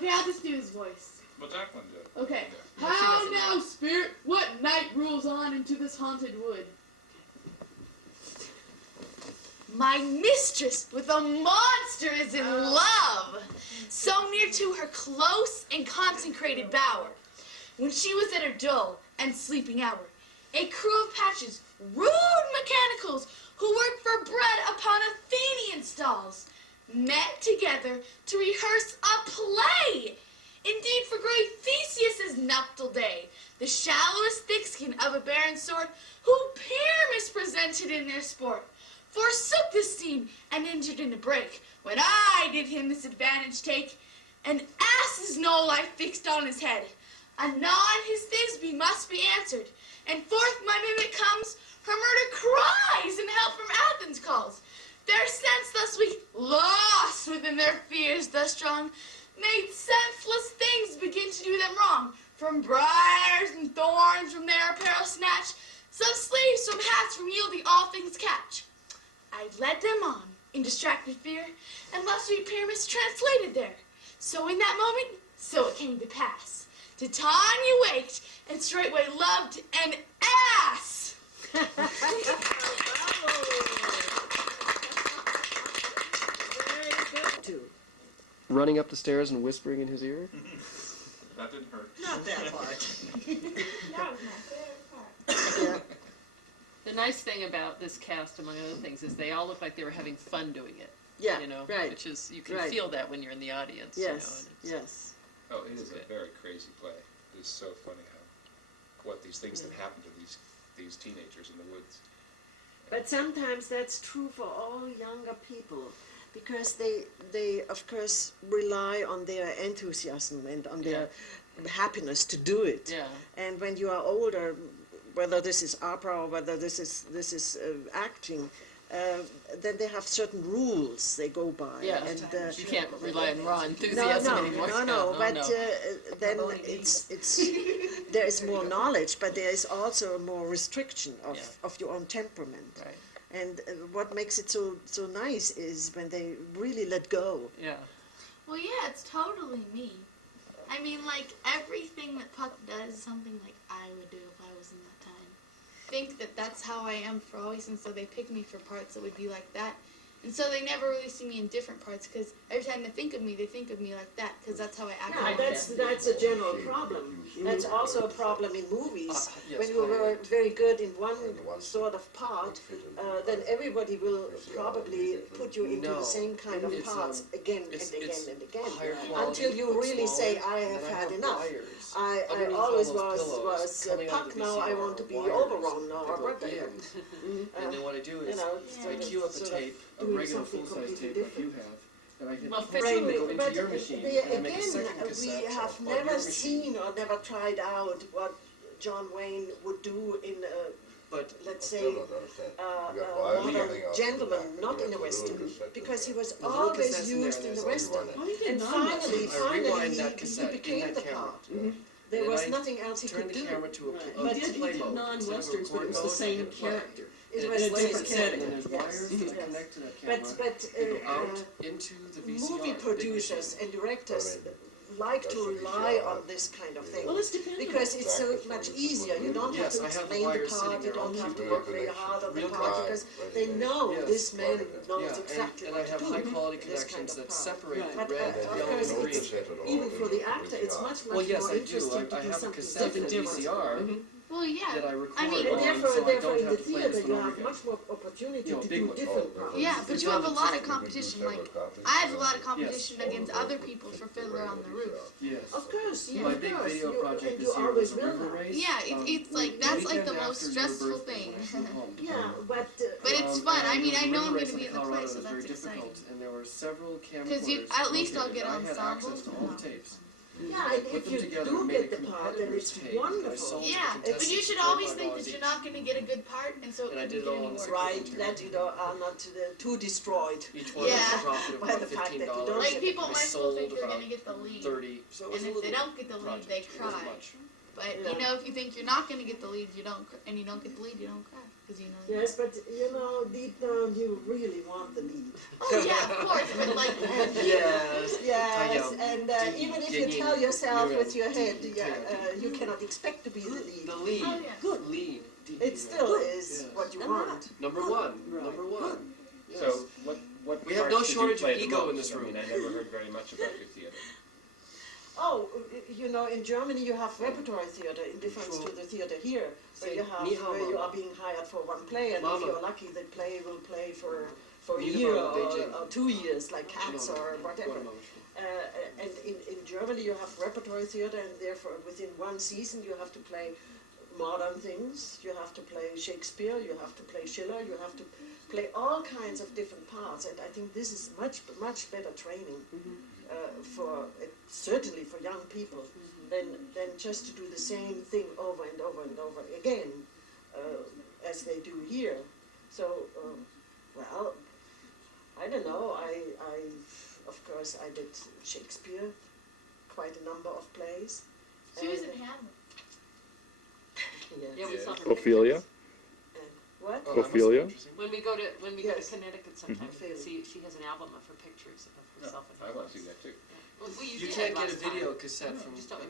Okay, I'll just do his voice. But that one did. Okay. Yeah. How now, spirit? What night rules on into this haunted wood? My mistress with a monster is in love, so near to her close and consecrated bower. When she was at her dull and sleeping hour, a crew of patches, rude mechanicals, who worked for bread upon Athenian stalls, met together to rehearse a play. Indeed, for great Theseus's nuptial day, the shallowest thickskin of a barren sort, who Pyramus presented in their sport, forsook the scene and injured in a break, when I did him this advantage take. An ass's knoll I fixed on his head. Anon his Thisbe must be answered, and forth my mimic comes, her murder cries, and help from Athens calls. Their sense thus weak, lost within their fears thus strong, made senseless things begin to do them wrong. From briars and thorns from their apparel snatch, some sleeves from hats from yielding all things catch. I led them on in distracted fear, and left sweet Pyramus translated there. So in that moment, so it came to pass. To Tanya waked, and straightway loved an ass. Running up the stairs and whispering in his ear? That didn't hurt. Not that part. That was my favorite part. The nice thing about this cast, among other things, is they all look like they were having fun doing it. Yeah, you know, right. Which is, you can Right. feel that when you're in the audience. Yes, you know, and yes. Oh, it is a very crazy play. It is so funny how, what these things that happen to these teenagers in the woods. But sometimes that's true for all younger people, because they of course rely on their enthusiasm and on their happiness to do it. Yeah. And when you are older, whether this is opera or whether this is acting, then they have certain rules they go by. Yeah, and you can't rely on raw enthusiasm anymore. No, but then it's there is more knowledge, but there is also more restriction of your own temperament. Right. And what makes it so nice is when they really let go. Yeah. Well, yeah, it's totally me. I mean, like, everything that Puck does is something like I would do if I was in that time. Think that that's how I am for always, and so they pick me for parts that would be like that. And so they never really see me in different parts, because every time they think of me like that, because that's how I act. No, that's a general problem. That's also a problem in movies. Yes, when you were very good in one sort of part, then everybody will probably put you into the same kind of parts again and again and again, until you really say, I have had enough. I always was Puck, now I want to be Oberon or whatever. And then what I do is I queue up a tape, a regular full-size tape like you have, and I can go into your machine and make a second cassette. We have never seen or never tried out what John Wayne would do in let's say, modern gentleman, not in a Western, because he was always used in the Western. And finally, he became the part. There was nothing else he could do. But he did non-westerns, but it was the same character. It was in a different setting. And there's wires that connect to that camera. They go out into the VCR. Movie producers and directors like to rely on this kind of thing, because it's so much easier. You don't have to explain the part, you don't have to work very hard on the part, because they know this man knows exactly what to do. And I have high-quality connections that separate But the red, of yellow, course, and it's, green. even for the actor, it's much more interesting to I do have a something cassette from different. VCR Well, yeah. that I record I mean, on, Therefore, so I in don't the have to play theater, this you one have over much more opportunity to big do ones. different parts. Yeah, but you have a lot of competition. Like, I have a lot of competition against other people for Fiddler on the Roof. Yes. Of course, My big video project and this you year always was a will river have. race. Yeah, it's like, that's like the most stressful thing. Yeah, but it's fun. I mean, I know I'm going to be in the play, so that's exciting. And there were several Because at least I'll get ensembles. yeah, and if you do get the part, then it's wonderful. Yeah, but you should always think that you're not going to get a good part, and so it can get any worse. Right, that you are not too destroyed. Each one Yeah. was a profit of By about the fact that you $15. don't Like, people at my school sold think they're about going to get the lead. 30. So it was And a if they little don't get the lead, project. they It wasn't cry. much. But Yeah. you know, if you think you're not going to get the lead, you don't, and you don't get the lead, you don't cry, because you know. Yes, but you know, deep down you really want the lead. Oh yeah, of course, but like. Yes. Yes, and even if you tell yourself with your head, you you cannot expect to be the lead. The lead. Oh, yeah. Good. Lead. It still is Yes. what you want. Number one. Number one. Yes. So what We have parts no did you shortage of play the ego in most? this room. I mean, I never heard very much about your theater. Oh, you know, in Germany you have repertory theater in difference to the theater here, where you have where you are being hired for one play, and if you're lucky, the play will play for a year or 2 years, like Cats or whatever. And in Germany you have repertory theater, and therefore within one season you have to play modern things, you have to play Shakespeare, you have to play Schiller, you have to play all kinds of different parts, and I think this is much better training for certainly for young people than just to do the same thing over and over and over again as they do here. So well, I don't know. I of course I did Shakespeare, quite a number of plays. She was in Hamlet. Yes. Yeah, we saw her Ophelia? And what? Oh, that must be Ophelia? interesting. When we go to Yes. Connecticut sometimes, we can Ophelia. see she has an album of her pictures of herself. I want to see that too. Well, You did can't get a last time. video cassette from. Just don't remember.